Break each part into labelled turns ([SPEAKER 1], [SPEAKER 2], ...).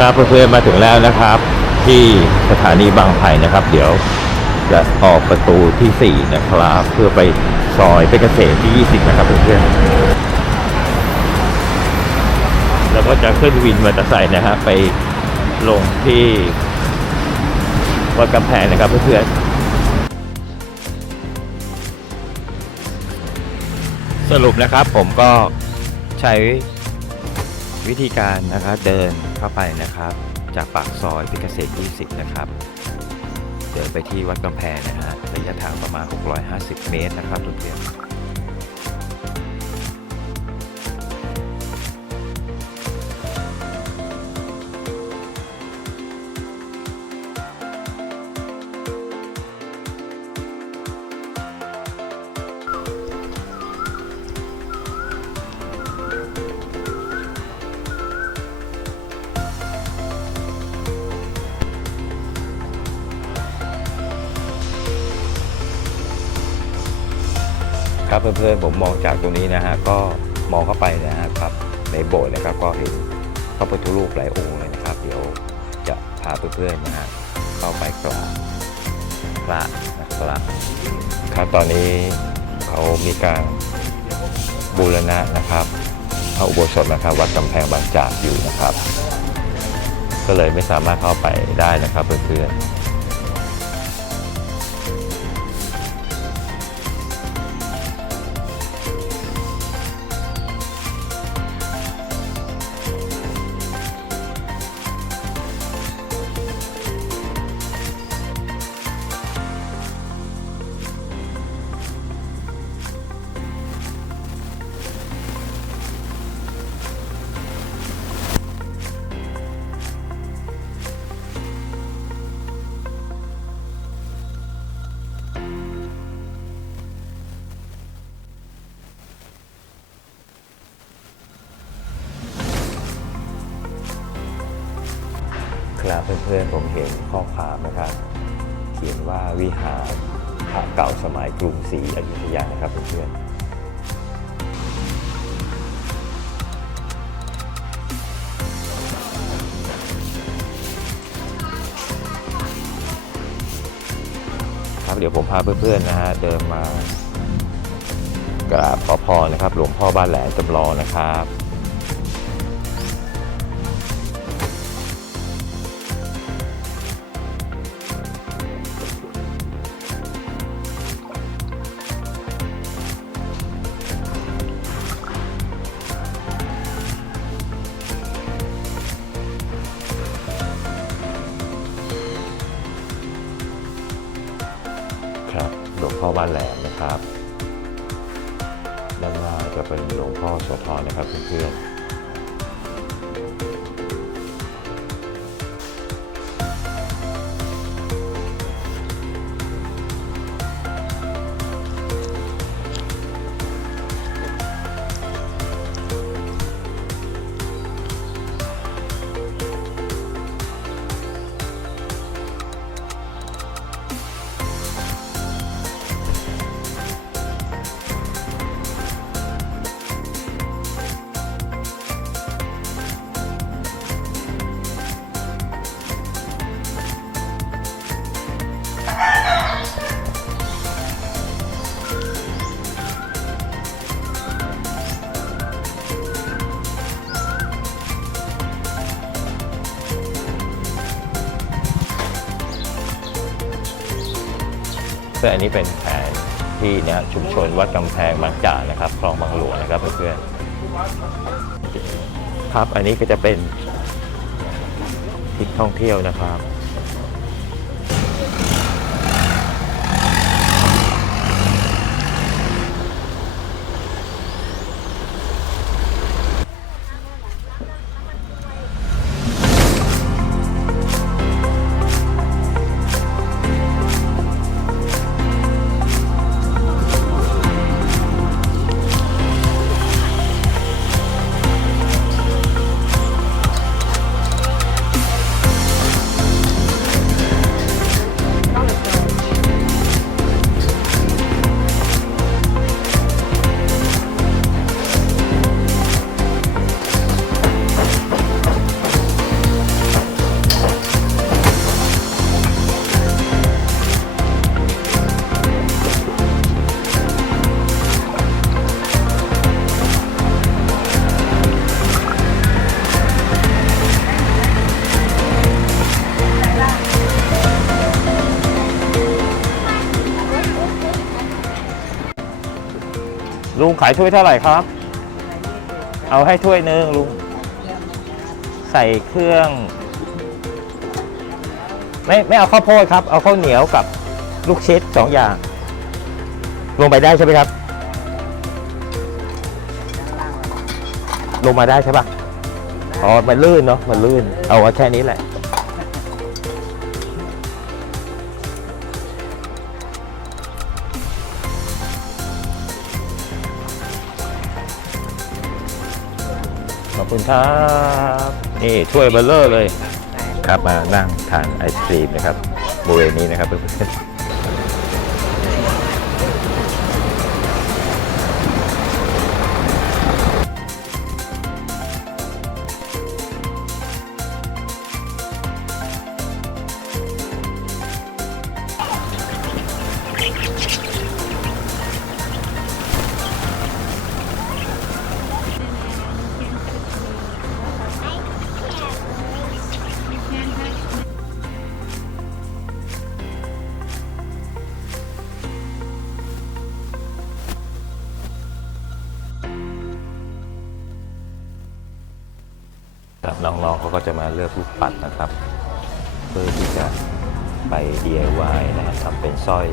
[SPEAKER 1] ครับเพื่อนๆมาถึงแล้วนะครับ ที่สถานีบางไผ่นะครับ เดี๋ยวจะออกประตูที่ 4 นะครับ เพื่อไปซอยเพชรเกษมที่ 20 นะครับเพื่อนๆแล้วก็จะขึ้นวินมอเตอร์ไซค์นะฮะไปลงที่วัดกำแพงนะครับเพื่อนๆสรุปนะครับผมก็ใช้วิธีการนะครับเดิน เข้าไปนะครับ จากปากซอยเพชรเกษตร20 นะครับ เดินไปที่วัดกำแพงนะฮะระยะทางประมาณ 650 เมตรนะครับทุกเพื่อน ครับเพื่อนๆผมมองจากตรงนี้นะฮะก็มองเข้าไปนะครับในโบสถ์นะครับก็เห็นพระพุทธรูปหลายองค์เลยนะครับ เดี๋ยวจะพาเพื่อนๆนะฮะเข้าไปกราบพระนะครับครับตอนนี้เขามีการบูรณะนะครับพระอุโบสถนะครับวัดกำแพงบางจากอยู่นะครับ ก็เลยไม่สามารถเข้าไปได้นะครับเพื่อนๆ นะครับเขียนว่าวิหารพระเก่าสมัยกรุงศรีอยุธยานะครับเพื่อนๆครับเดี๋ยวผมพาเพื่อนๆนะฮะเดินมากราบขอพรนะครับ หลวงพ่อบ้านแหลมจำลองนะครับ พ่อบ้านแหลมนะครับ ด้านหน้าจะเป็นหลวงพ่อโสธรนะครับเพื่อนๆ ซึ่งอันนี้เป็นแผนที่นะชุมชนวัดกำแพงบางจานะครับคลองบางหลวงนะครับเพื่อนครับอันนี้ก็จะเป็นทิศท่องเที่ยวนะครับ ขายถ้วยเท่าไหร่ครับ เอาให้ถ้วยหนึ่งลุง ใส่เครื่อง ไม่ไม่เอาข้าวโพดครับ เอาข้าวเหนียวกับลูกชิดสองอย่าง ลงไปได้ใช่ไหมครับ ลงมาได้ใช่ปะอ๋อ มันลื่นเนาะ มันลื่น เอาแค่นี้แหละ คุณครับ นี่ถ้วยเบลเลอร์เลย ครับมานั่งทานไอศครีมนะครับบริเวณนี้นะครับเพื่อนๆ เขาก็จะมาเลือกลูกปัดนะครับ เพื่อที่จะไป DIY นะครับทำเป็นสร้อย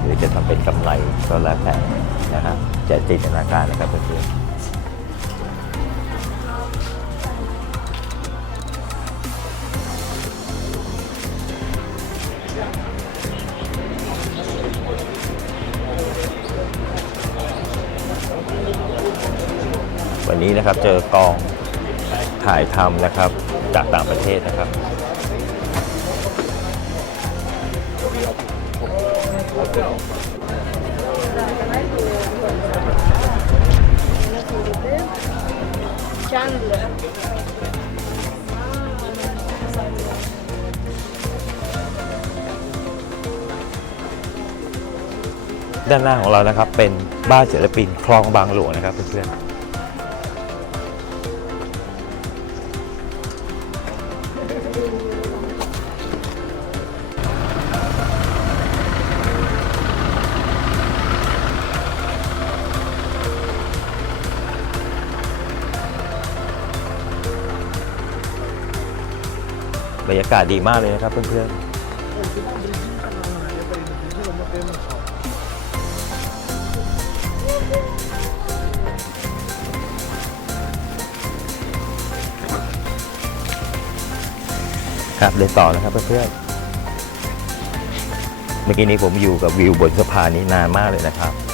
[SPEAKER 1] หรือจะทำเป็นกำไรก็แล้วแต่นะครับจะจินตนาการนะครับเพื่อนๆ วันนี้นะครับเจอกองถ่ายทำนะครับจากต่างประเทศนะครับด้านหน้าของเรานะครับเป็นบ้านศิลปินคลองบางหลวงนะครับเพื่อนๆ บรรยากาศดีมากเลยนะครับเพื่อนๆ ครับเดินต่อนะครับเพื่อนๆ เมื่อกี้นี้ผมอยู่กับวิวบนสะพานนี้นานมากเลยนะครับ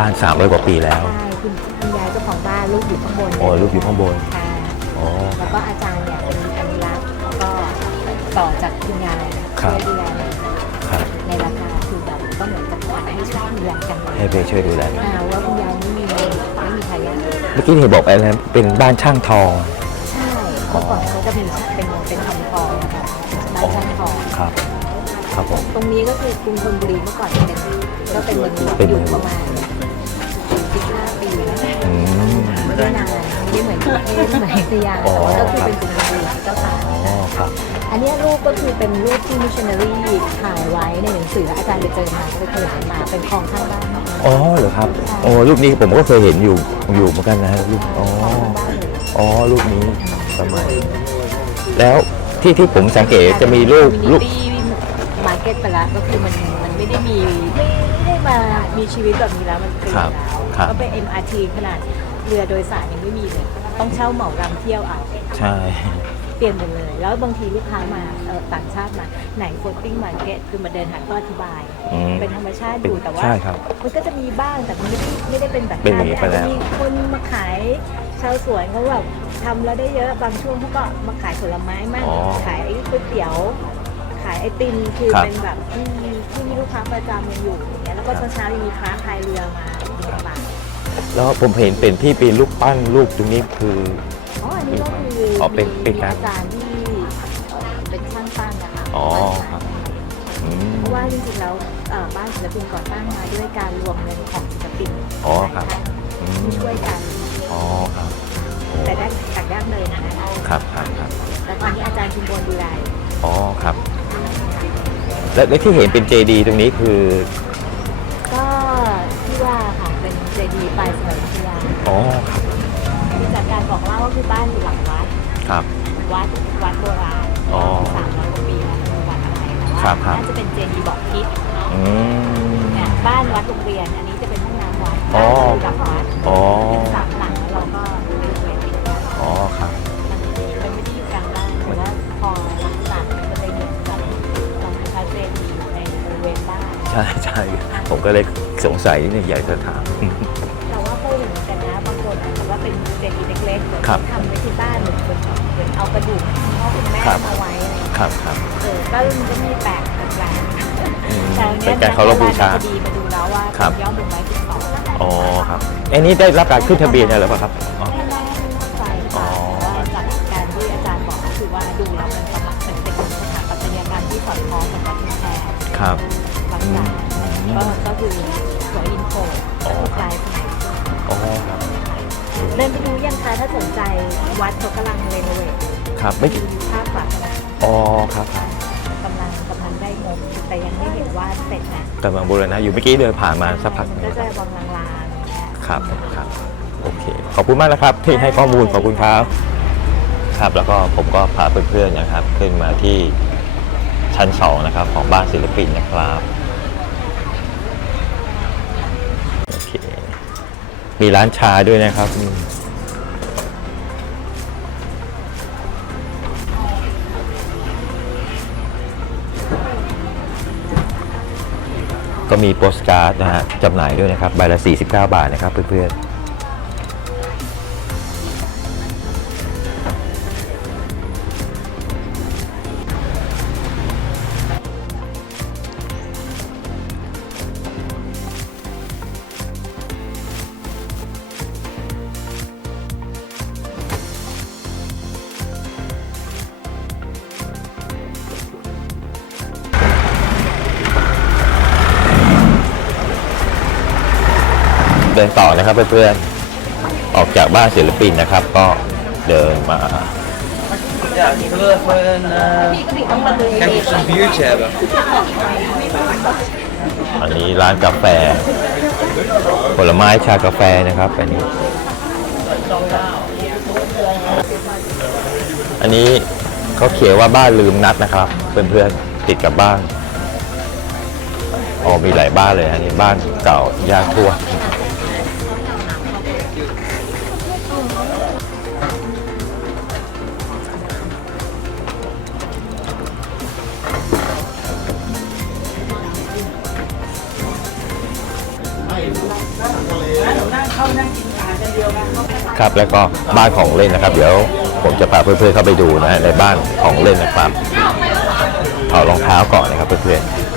[SPEAKER 1] บ้าน 300 กว่าปีแล้ว
[SPEAKER 2] ใช่คุณคุณยายเจ้าของบ้านลูกอยู่ข้างบน
[SPEAKER 1] อ๋อลูกอยู่ข้างบน
[SPEAKER 2] ค่ะ
[SPEAKER 1] อ๋อ
[SPEAKER 2] แล้วก็อาจารย์เนี่ยเป็นอนุรักษ์แล้วก็ต่อจากคุณยาย
[SPEAKER 1] ครับ
[SPEAKER 2] ช่วยดูแล
[SPEAKER 1] ครับ
[SPEAKER 2] ในราคาคือแบบก็เหมือนกับขายให้ช่วยดูแลกัน
[SPEAKER 1] ให้ไปช่วยดูแล
[SPEAKER 2] อ่าว่าคุณยายไม่มีไม่มีทายาท
[SPEAKER 1] มื่อกี้เห็นบอกอะไรนะเป็นบ้านช่างทอง
[SPEAKER 2] ใช่เมื่อก่อนเขาจะมีเป็นเป็นทำทองนะคะบ้านช่างทอง
[SPEAKER 1] ครับ ครับผม
[SPEAKER 2] ตรงนี้ก็คือกรุงธนบุรีเมื่อก่อนเป็นก็เป็นเมืองหลวง
[SPEAKER 1] เป็น
[SPEAKER 2] อ
[SPEAKER 1] เมื
[SPEAKER 2] ยู่
[SPEAKER 1] องหลวง
[SPEAKER 2] ประมาณ 15 ปีนะ
[SPEAKER 1] อืม
[SPEAKER 2] ไม่ได้นานไม่เหมือนกรุงเทพเหมือนอยุธยาแต่ว่าก็คือเป็นกรุงธนบุรีเจ้าค่ะ
[SPEAKER 1] อ๋อครับ
[SPEAKER 2] อันเนี้ยรูปก็คือเป็นรูปที่มิชชันนารีถ่ายไว้ในหนังสืออาจารย์ไปเจอมาก็ไปขยายมาเป็นคลองข้างบ้านของ
[SPEAKER 1] อ๋อเหรอครับ โอ้รูปนี้ผมก็เคยเห็นอยู่อยู่เหมือนกันนะฮะรูปอ๋อ
[SPEAKER 2] ข้างบ้านเลย
[SPEAKER 1] อ๋อรูปนี้สมัย แล้วที่ที่ผมสังเกตจะมีรูปรูป
[SPEAKER 2] ตี้มาร์เก็ตไปแล้วก็คือมันมันไม่ได้มีไม่ไม่ได้มามีชีวิตแบบนี้แล้วมันเปลี่ยน
[SPEAKER 1] ครับ
[SPEAKER 2] แล้ว
[SPEAKER 1] ครับ
[SPEAKER 2] ก็เป็น MRT ขนาดเรือโดยสารยังไม่มีเลย ต้องเช่าเหมารำเที่ยวเอา
[SPEAKER 1] ใช่
[SPEAKER 2] เปลี่ยนหมดเลย แล้วบางทีลูกค้ามาเอ่อต่างชาติมา ไหน floating market คือมาเดินหาก็อธิบาย
[SPEAKER 1] อืม
[SPEAKER 2] เป็นธรรมชาติ
[SPEAKER 1] เป็
[SPEAKER 2] อนยู่แต่ว่า
[SPEAKER 1] ใช่ครับ
[SPEAKER 2] มันก็จะมีบ้างแต่มันไม่ได้ไม่ได้เป็นแบบ
[SPEAKER 1] เป็นอย่างนี้ไปแล้ว
[SPEAKER 2] อาจจะมีคนมาขายชาวสวนเขาแบบทำแล้วได้เยอะบางช่วงเขาก็มาขายผลไม้มาก
[SPEAKER 1] อ๋อ
[SPEAKER 2] ขายก๋วยเตี๋ยว ขายไอติมคือ
[SPEAKER 1] ครับ
[SPEAKER 2] เป็นแบบที่ที่มีลูกค้าประจำยังอยู่อย่างเงี้ยแล้วก็เช้าๆยังมีค้าพายเรือมาบินบาท
[SPEAKER 1] แล้วผมเห็นเป็นที่เป็นรูปปั้นรูปตรงนี้คือ
[SPEAKER 2] อ๋ออันนี้ก็คือ
[SPEAKER 1] อ๋อเป็น
[SPEAKER 2] มี
[SPEAKER 1] เป็น
[SPEAKER 2] มี
[SPEAKER 1] การ
[SPEAKER 2] อาจารย์ที่เอ่อเป็นช่างปั้นนะคะ
[SPEAKER 1] อ๋อ
[SPEAKER 2] ปั้น
[SPEAKER 1] ครับอืม
[SPEAKER 2] เพราะว่าจริงๆแล้วเอ่อบ้านศิลปินก่อตั้งมาด้วยการรวมเงินของศิลปิน
[SPEAKER 1] อ๋อครับ อืม
[SPEAKER 2] ที่ช่วยกัน
[SPEAKER 1] อ๋อครับ
[SPEAKER 2] แต่ได้จากยากเลยนะคะ
[SPEAKER 1] ครับครับครับ
[SPEAKER 2] แล้วตอนนี้อาจารย์ชุมพลดูแลอยู่
[SPEAKER 1] อ๋อครับ แล้วแล้วที่เห็นเป็นเจดีตรงนี้คือ
[SPEAKER 2] อ๋
[SPEAKER 1] อครับ
[SPEAKER 2] คือจากการบอกเล่าว่าคือบ้านอยู่หลังวัด
[SPEAKER 1] ครับ
[SPEAKER 2] วัดวัดโบราณ
[SPEAKER 1] อ๋อ
[SPEAKER 2] สามร้อยกว่าปีแล้วไม่รู้วัดอะไรแต่
[SPEAKER 1] ครั
[SPEAKER 2] ว่า
[SPEAKER 1] บครับ
[SPEAKER 2] น่าจะเป็นเจดีย์บอกทิศ
[SPEAKER 1] อืม
[SPEAKER 2] เนี่ยบ้านวัดโรงเรียน อันนี้จะเป็นห้องน้ำวัด
[SPEAKER 1] อ๋อ
[SPEAKER 2] บ้านอยู่หลังวัด
[SPEAKER 1] อ๋อ
[SPEAKER 2] เป็นสามหลังแล้วเราก็เรียกเวรติดกัน
[SPEAKER 1] อ๋อครับ
[SPEAKER 2] มันไม่ได้อยู่กลางบ้านแต่ว่าพอหลังมันก็เลยเห็นแบบลองพระเจดีย์อยู่ในบริเวณบ้าน
[SPEAKER 1] ใช่ใช่ผมก็เลยสงสัยนี่อยากจะถาม
[SPEAKER 2] ทำไว้ที่บ้านเหมือนเหมือนเหมือนเอากระดูกคุณพ่อคุณแม่
[SPEAKER 1] ครับ
[SPEAKER 2] มาไว้อะไรอย่างเงี้ย
[SPEAKER 1] ครับครับ
[SPEAKER 2] เออก็มันก็มีแปลกแปลก
[SPEAKER 1] อืม
[SPEAKER 2] แต่
[SPEAKER 1] เป็นการเคารพบูชา
[SPEAKER 2] คดีมาดูแล้วว่า
[SPEAKER 1] ครับ
[SPEAKER 2] ย่อมเป็นไม้ติดต่อ
[SPEAKER 1] อ๋อครับอันนี้ได้รับการขึ้นทะเบียนอะไรหรือเปล่าครับอ๋อ
[SPEAKER 2] ไม่แน่ไม่แน่ใจ
[SPEAKER 1] อ๋
[SPEAKER 2] ค่ะ
[SPEAKER 1] อ
[SPEAKER 2] แต่ว่าจากการที่อาจารย์บอกก็คือว่าดูแล้วมันประมาณเป็นเป็นสถาปัตยกรรมที่สอดคล้องกับวัดชุมแพ
[SPEAKER 1] ครับ
[SPEAKER 2] วัด
[SPEAKER 1] อื
[SPEAKER 2] ก
[SPEAKER 1] ม
[SPEAKER 2] ลาง
[SPEAKER 1] อื
[SPEAKER 2] ก็
[SPEAKER 1] ม
[SPEAKER 2] ก็คือหัวอินโฟ
[SPEAKER 1] อ๋อ
[SPEAKER 2] ปลายสมัย
[SPEAKER 1] อ๋อครับ
[SPEAKER 2] เดินไปดูยังคะถ้าสนใจวัดเขากำลังเรโนเวท
[SPEAKER 1] ครับไม่
[SPEAKER 2] ดูภาพฝาผนัง
[SPEAKER 1] อ๋อครับครับ
[SPEAKER 2] กำลังกำลังได้งบแต่ยังไม่เห็นว่าเสร็จนะ
[SPEAKER 1] กำลังบูรณะอยู่เมื่อกี้เดินผ่านมาสักพักห
[SPEAKER 2] มั
[SPEAKER 1] นึ่
[SPEAKER 2] น
[SPEAKER 1] ง
[SPEAKER 2] ก็จะบางลางๆอย่างเงี้ย
[SPEAKER 1] ครับครับโอเคขอบคุณมากนะครับ ที่ให้ข้อมูลขอบคุณครับครับแล้วก็ผมก็พาเพื่อนๆนะครับ ขึ้นมาที่ชั้นสองนะครับของบ้านศิลปินนะครับโอเค มีร้านชาด้วยนะครับ ก็มีโปสการ์ดนะฮะจำหน่ายด้วยนะครับ ใบละ 49 บาทนะครับเพื่อนๆ ดินต่อนะครับเพื่อนๆออกจากบ้านศิลปินนะครับ ก็เดินมา
[SPEAKER 3] Ja, ik wil even een. eh kijk of ze een biertje hebben.
[SPEAKER 1] อันนี้ร้านกาแฟ ผลไม้ชากาแฟนะครับอันนี้ อันนี้เขาเขียนว่าบ้านลืมนัดนะครับ เพื่อนๆติดกับบ้านอ๋อมีหลายบ้านเลยอันนี้บ้านเก่าย่าทั่ว ครับ แล้วก็บ้านของเล่นนะครับ เดี๋ยวผมจะพาเพื่อนๆเข้าไปดูนะฮะในบ้านของเล่นนะครับถอดรองเท้าก่อนนะครับเพื่อนๆ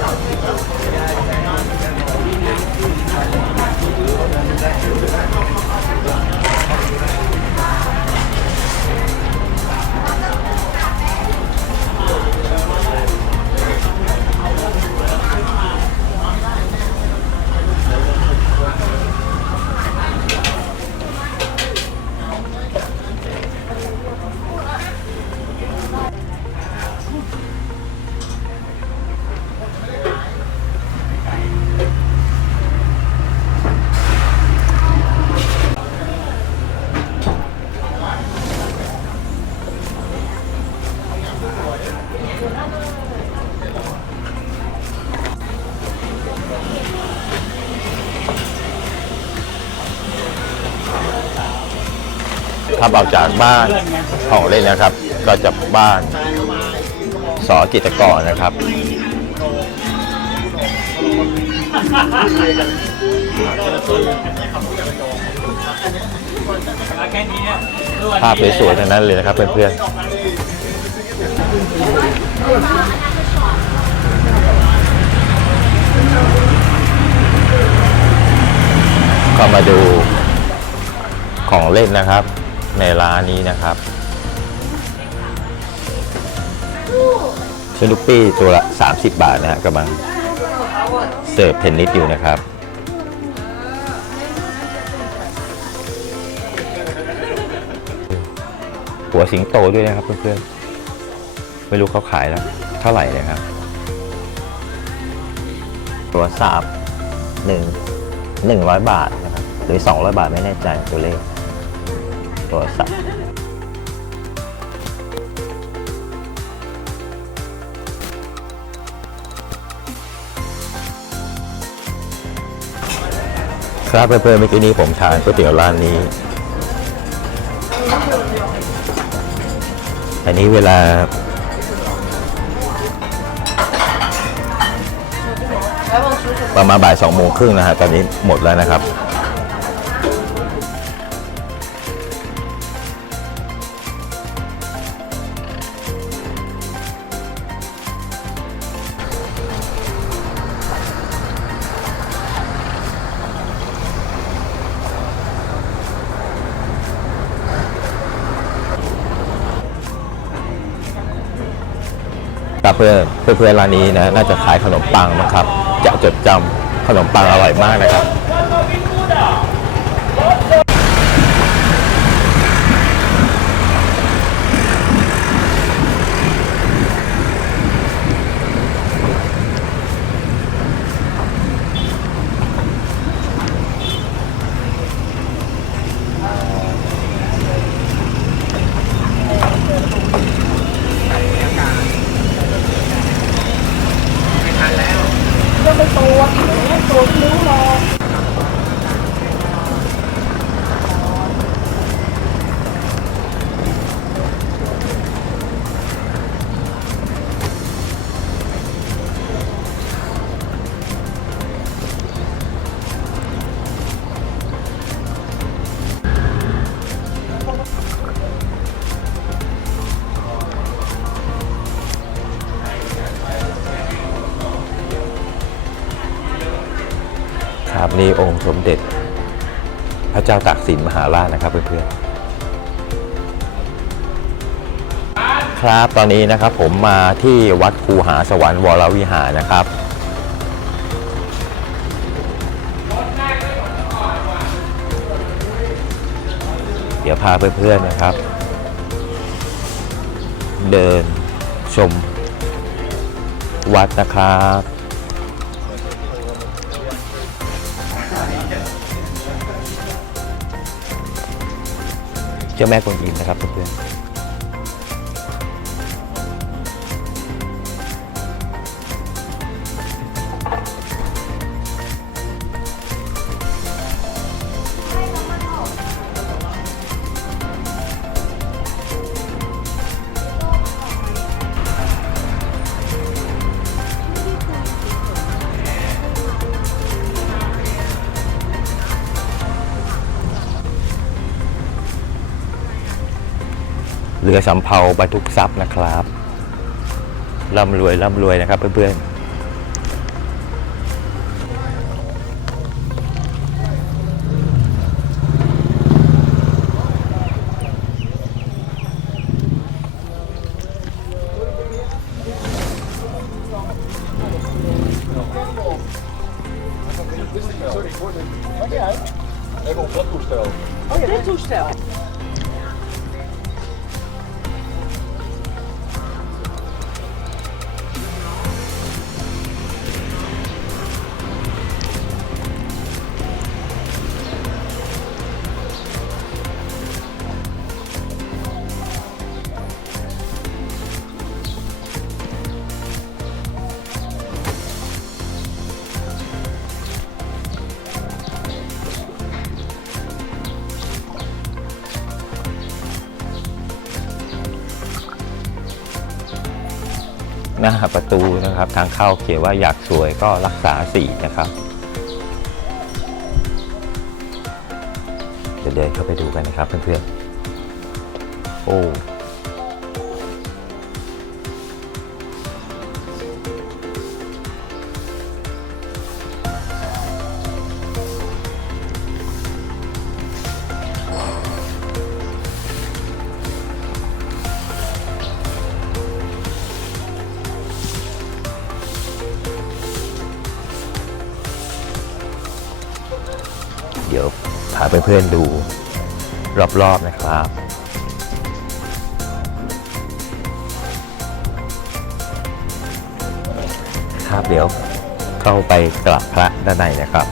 [SPEAKER 1] ขับออกจากบ้านของเล่นนะครับ ก็จะบ้านสอจิตกรนะครับ ภาพสวยๆทั้งนั้นเลยนะครับเพื่อนๆก็มาดูของเล่นนะครับ ในร้านนี้นะครับสนุปปี้ตัวละ 30 บาทนะฮะกำลังเสิร์ฟเทนนิสอยู่นะครับ หัวสิงโตด้วยนะครับเพื่อนๆ ไม่รู้เขาขายแล้ว เท่าไหร่นะครับ ตัวสาบหนึ่งหนึ่งร้อยบาทนะครับ หรือสองร้อยบาทไม่แน่ใจตัวเลข ตัวสับครับเพื่อนๆเมื่อกี้นี้ผมทานก๋วยเตี๋ยวร้านนี้ อันนี้เวลา ประมาณบ่ายสองโมงครึ่งนะฮะตอนนี้หมดแล้วนะครับ เพื่อนเพื่อนเพื่อร้านนี้นะน่าจะขายขนมปังนะครับ จะจดจำขนมปังอร่อยมากนะครับ ครับนี่องค์สมเด็จ พระเจ้าตากสินมหาราชนะครับเพื่อนๆครับตอนนี้นะครับผมมาที่วัดคูหาสวรรค์วรวิหารนะครับเดี๋ยวพาเพื่อนๆนะครับ เดินชมวัดนะครับ จ้าแม่กวนอิมนะครับเพื่อน เรือสำเภาบรรทุกทรัพย์นะครับร่ำรวยร่ำรวยนะครับเพื่อน หน้าประตูนะครับ ทางเข้าเขียนว่าอยากสวยก็รักษาสีนะครับ เดี๋ยวเดินเข้าไปดูกันนะครับเพื่อนๆ โอ้ เพื่อนๆดูรอบๆนะครับ ครับเดี๋ยวเข้าไปกราบพระด้านในนะครับ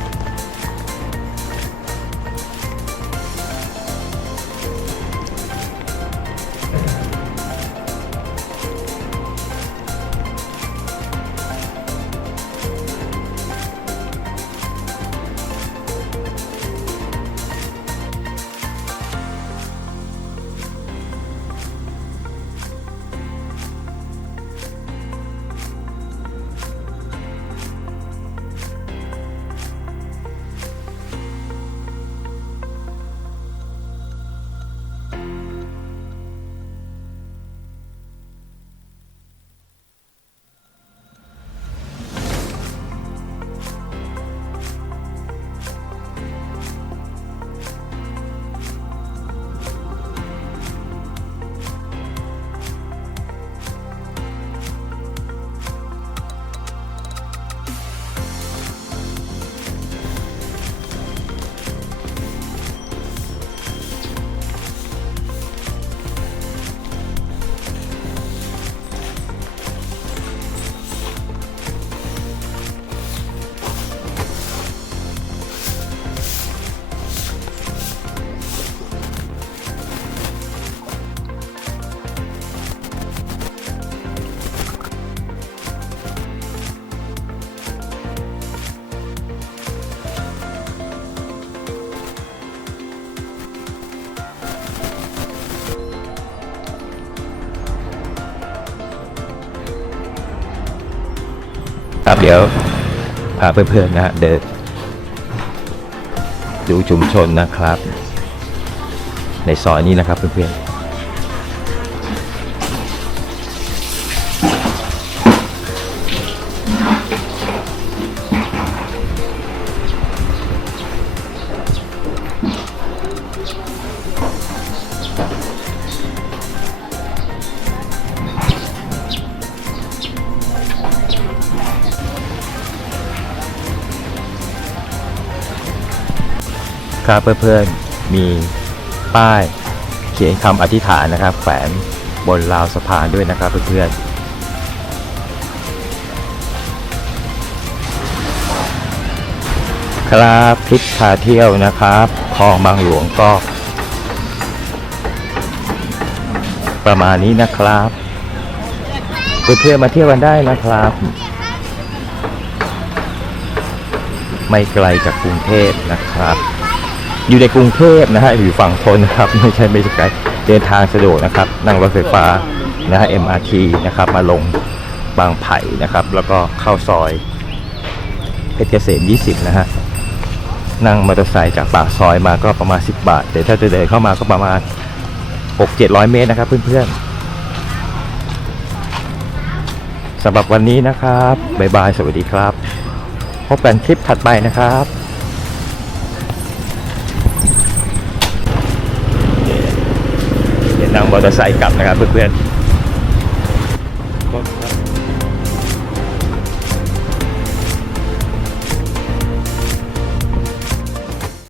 [SPEAKER 1] เดี๋ยวพาเพื่อนๆนะฮะเดินดูชุมชนนะครับ ในซอยนี้นะครับเพื่อนๆ ครับเพื่อนๆมีป้ายเขียนคำอธิษฐานนะครับแฝงบนราวสะพานด้วยนะครับเพื่อนๆครับคลิปพาเที่ยวนะครับคลองบางหลวงก็ ประมาณนี้นะครับเพื่อนๆมาเที่ยวกันได้นะครับ ไม่ไกลจากกรุงเทพนะครับ อยู่ในกรุงเทพนะฮะอยู่ฝั่งทนนะครับ ไม่ใช่ไม่ใช่ไกลเดินทางสะดวกนะครับ นั่งรถไฟฟ้านะฮะ MRT นะครับ มาลงบางไผ่นะครับ แล้วก็เข้าซอยเพชรเกษม 20 นะฮะ นั่งมอเตอร์ไซค์จากปากซอยมาก็ประมาณ 10 บาท แต่ถ้าจะเดินเข้ามาก็ประมาณ 6-700 เมตรนะครับเพื่อนๆสำหรับวันนี้นะครับ บ๊ายบาย สวัสดีครับ พบกันคลิปถัดไปนะครับ เดี๋ยว นั่งมอเตอร์ไซค์กลับนะครับเพื่อนๆ